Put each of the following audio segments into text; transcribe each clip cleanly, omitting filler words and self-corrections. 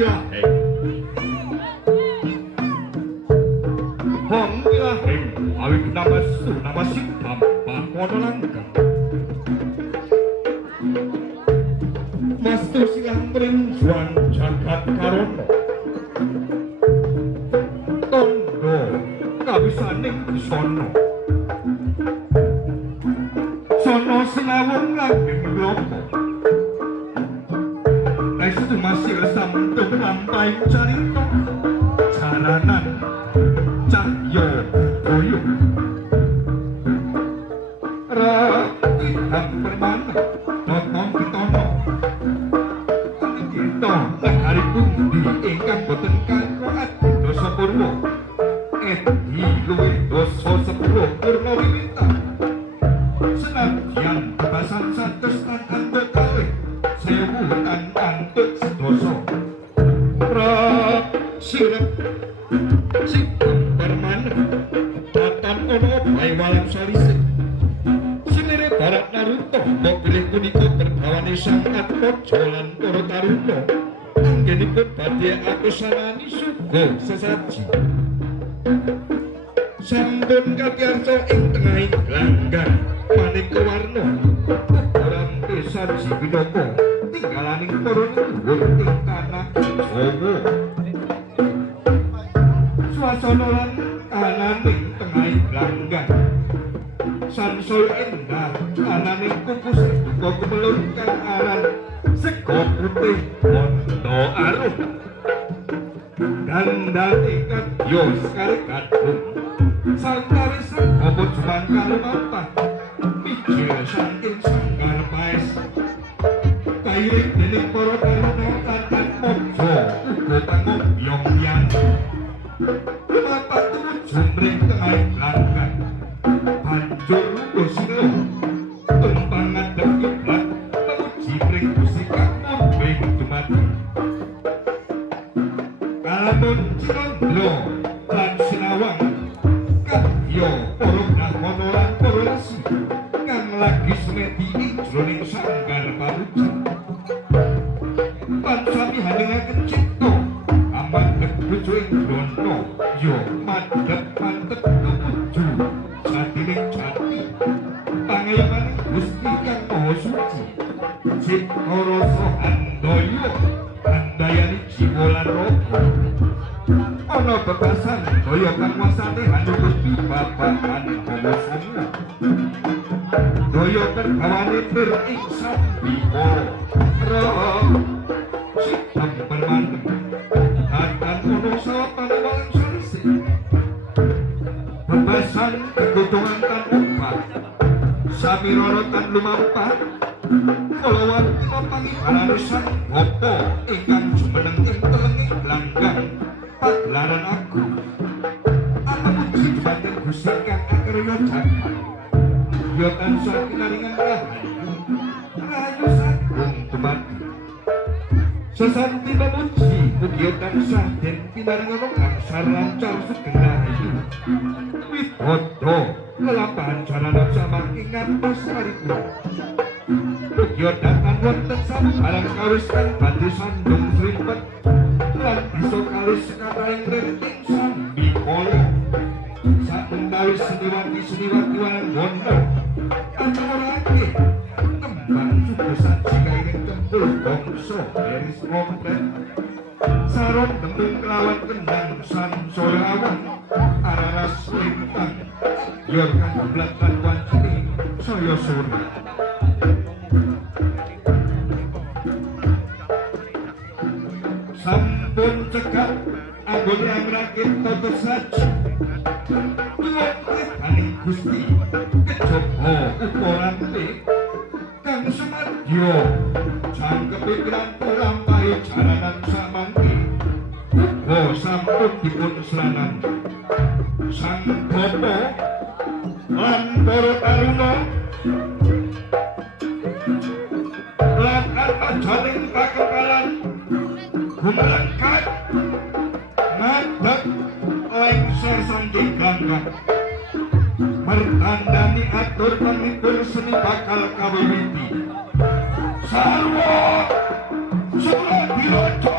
Wilaheng. Hong Wilaheng awit nama Sitam Pakono Langkang. Mastu silang merinjuan jagat karono. Tondo kawisaning sono. Sono sinawung langgeng lopo. Restu masih samtung lampai carito. Jalanan cahyo boyo. Rakitang permana notong ketono. Kita hari pundi ingkang boten kakuat dosa purwo. Edi luwih dosa 10 purna wiwita. Senadyan bebasan satus tan andhut kalih 1000 tan andhut sedoso. Sirep sikap permanen datan ono bae walang salisih. Sinire barat Naruto mbok bilih punika berbawane sang Atmaja lan para taruna anggenipun badhe akusanani suga sesaji. Sampun katyarsa ing tengahing glanggang maneka warna barang pesaji winaka tinggalaning para leluhur ing tanah Jawa. Suasana lan ananing tengahing glanggang sansaya endah ananing kukus duka kumelur kang aran sega putih Mondo Aruh. Dandane kadya sekare kadung santari sang apa juman kalumampah mijil saking sanggar paes kairing dening para taruna tantan mojo uga tanggung byong-byang lumapat tumuju mring tengahing glanggang banjur lungguh sila tumpang ngadhep kiblat memuji mring Gusti Kang Murbe dumadi kalamun Cinandra lan sinawang kadya para brahmana lan para resi kang lagi sumedi ing jroning sanggar pamuja pansami haningaken cipta amandhep bojo ing grono ya madhep mantep tumuju sadining jati pangayomaning Gusti Kang Maha Suci cipta rasa andaya andayani jiwa lan raga ana bebasan daya kang wasane hanukuti babakan Bawa Songo daya tergawane tir ing sambikara sikap permanen hatan ono sapane walang salisih bebasan kegodongan tan obat samirana tan lumampah kalawarti pangibarané sang bapa ingkang jumeneng ing telenging glanggang pagelaran agung amuji dhumateng Gusti Kang Akraya Jagat ya tansah kinaringan rahayu sagung dumadi sesanti memuji mugi tansah den pinaringan gangsar lancar sugeng rahayu wibodo lelampahan jarana samangking ngantos paripurna mugi datang wonten sabarang kawis kang badhe sandung srimpet lan bisa kalis sekataing rinting sambikala saenggawi seniwati wangono aturake tembang suku saji kairing tempul bangsa beris komplet sarung tembung kelawan kendang sansaya awan araras lintang yor kang geblat lan wancine saya sore sampun cekak anggon ramrakit toto saji Tuwaning Gusti kejaba ukurante kang semadya jangkepe piranti lampahe jaranan samangke uga sampun dipun seranan sang bapa lan para taruna lan arpajaning pakekalan gumlengkat ngadeg lengser sangking glanggang mertandani atur pemimpin seni bakal kawiwiti sarwa sura diroco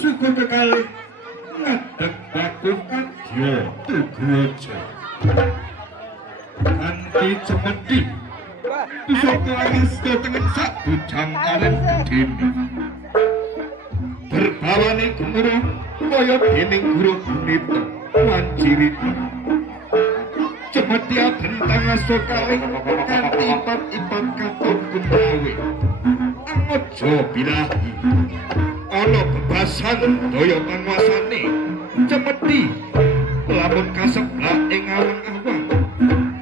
Suku kekalih ngadeg baku kadya tuguaja kanthi cemeti pusaka angasta tengen sak bujang arep gedene berbawani gemuruh kaya dening guru gunita wancirita cemeti abentang asa kalih kanthi ipat-ipat katon gumawe aja bilahi ana bebasan daya panguasane cemeti lamun kaseblak ing awang-awang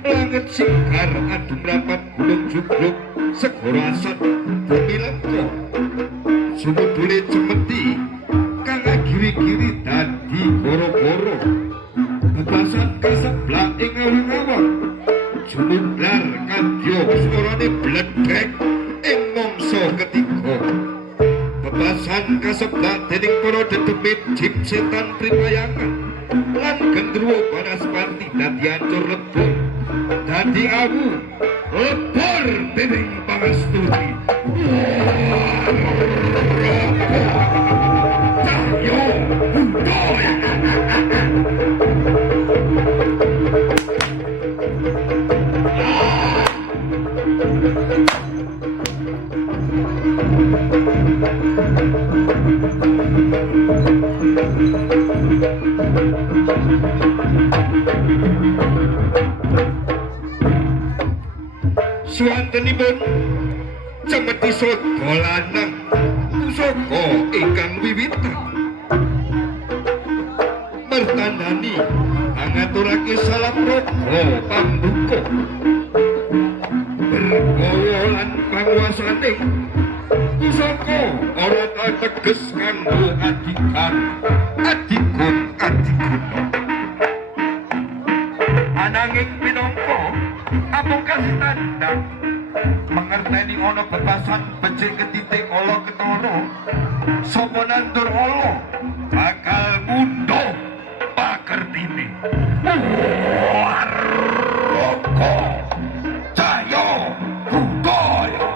langit singkar adum rapat gunung jubluk segara asat bumi lengko sumudule cemeti kang giri-giri dadi goro-goro bebasan kaseblak ing awang-awang jumudlar kadya swarane bledek ing mangsa ketiga bebasan kaseblak dening para dedemit jip setan primayangan lan gendruwo banaspati dadi ancur lebur dadi awu lebur dening pangastuti cahyo budaya Suwantenipun cemeti sada lanang pusaka ingkang wiwitan mertandani ngaturake salam raga pambuka bergawa lan panguasane pusaka ora teges kanggo adikan adigun adiguna ananging minangka apungkas tandang mengerteni ana bebasan becik ketitik ala ketara sapa nandur ala bakal munduh pakertine warga jaya budaya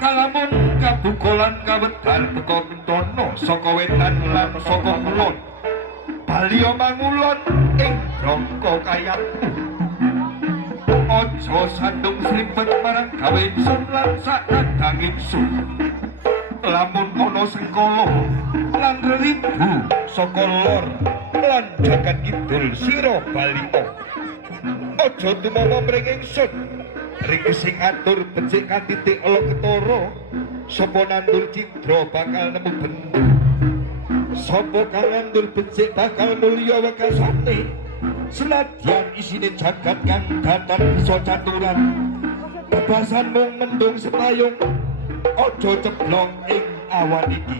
kalamun kabukolan kawedal teka Bentana saka wetan lan saka kulon Baliya mangulon ing rangka kayatmu aja sandung slimpet marang gawe ingsun lan sakadang ingsun lamun ana sengkala lan ribu saka lor lan jagat kidul sira Baliya aja tumama mring ingsun riki sing atur becik kanthi ala ketara sapa nandur cindra bakal nemu bendu sapa kang nandur becik bakal mulya wekasane senadyan isine jagat kang datan bisa caturan bebasan mung mendung sepayung aja ceblong ing awan iki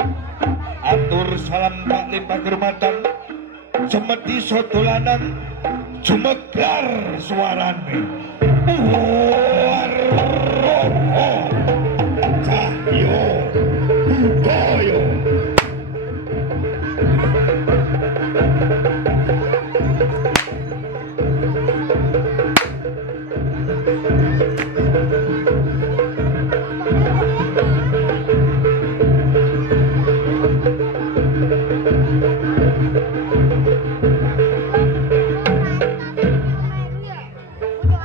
atur salam taklim pagermatan cemeti sada lanang jumeglar suarane cahyo budaya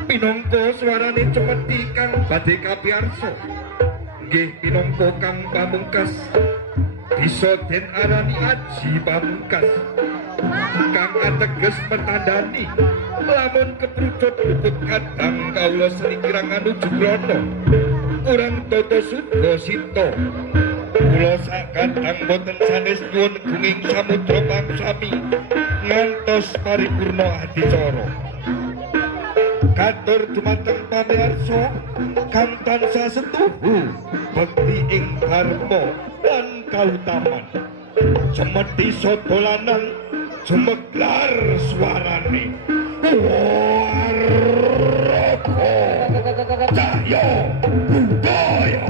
minangka swarane cemeti kang badhe kapiyarsa nggih minangka kang pamungkas bisa den arani aji pamungkas kang ateges metandani lamun keprucut luput kadang kawula senikirang anuju grana kurang tata sudha sita kula sakadang boten sanes nyuwun gunging samudra pangsami ngantos paripurna adicara katur dumateng pamirsa kang tansah setuhu bekti ing dharma lan kautaman cemeti sada lanang jemeglar swarane waraka cahya budaya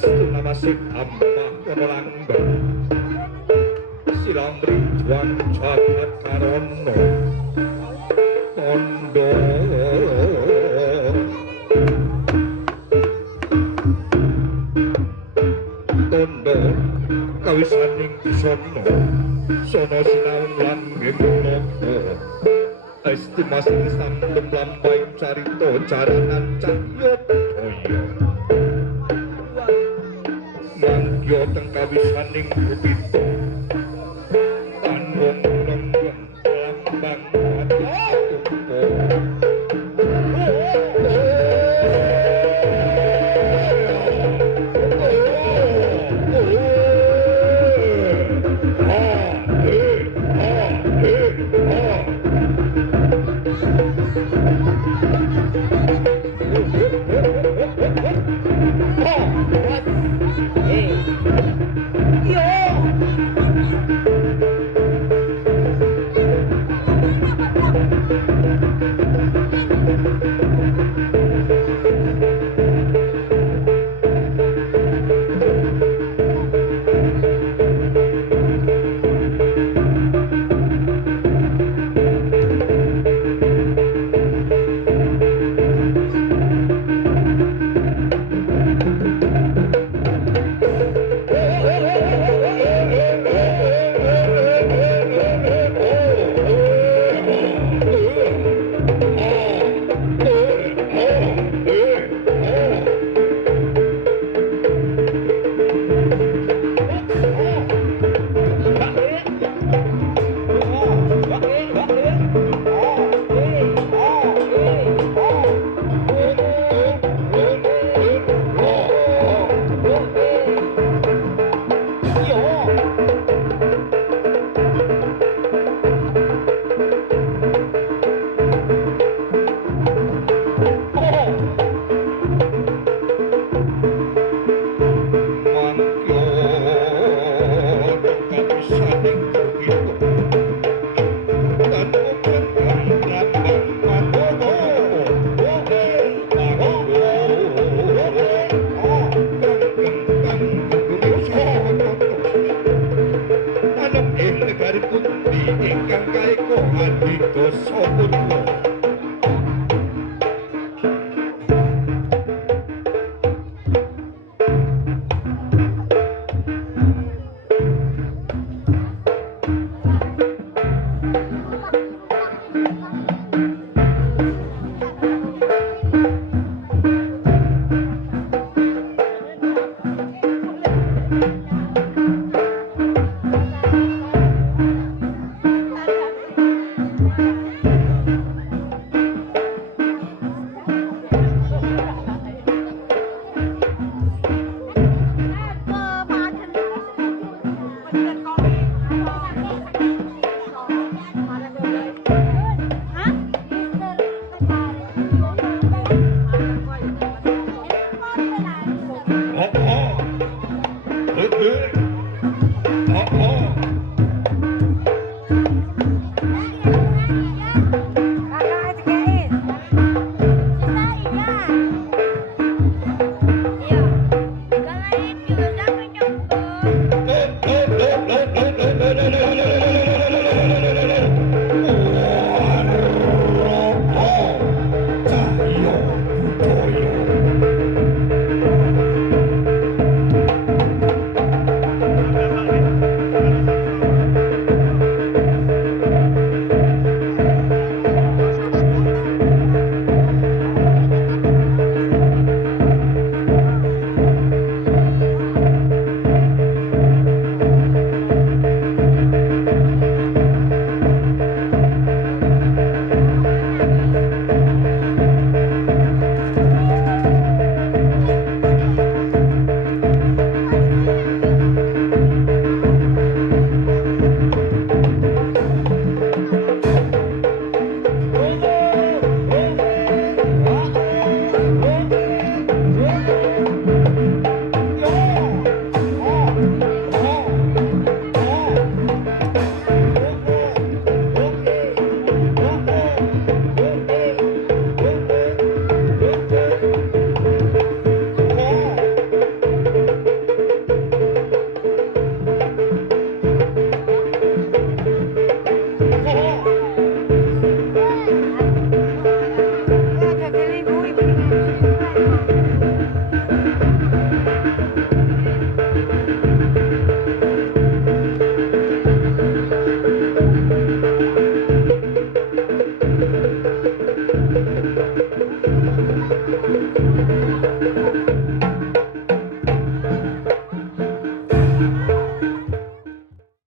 Namasin ampah konolangga silang rijuan jagat karono kondo kondo kawisaning sono sono sinaung langgeng noko estimasi sambung lambai carito jaranan cahyo toyo mangyo teng kawisaning bukito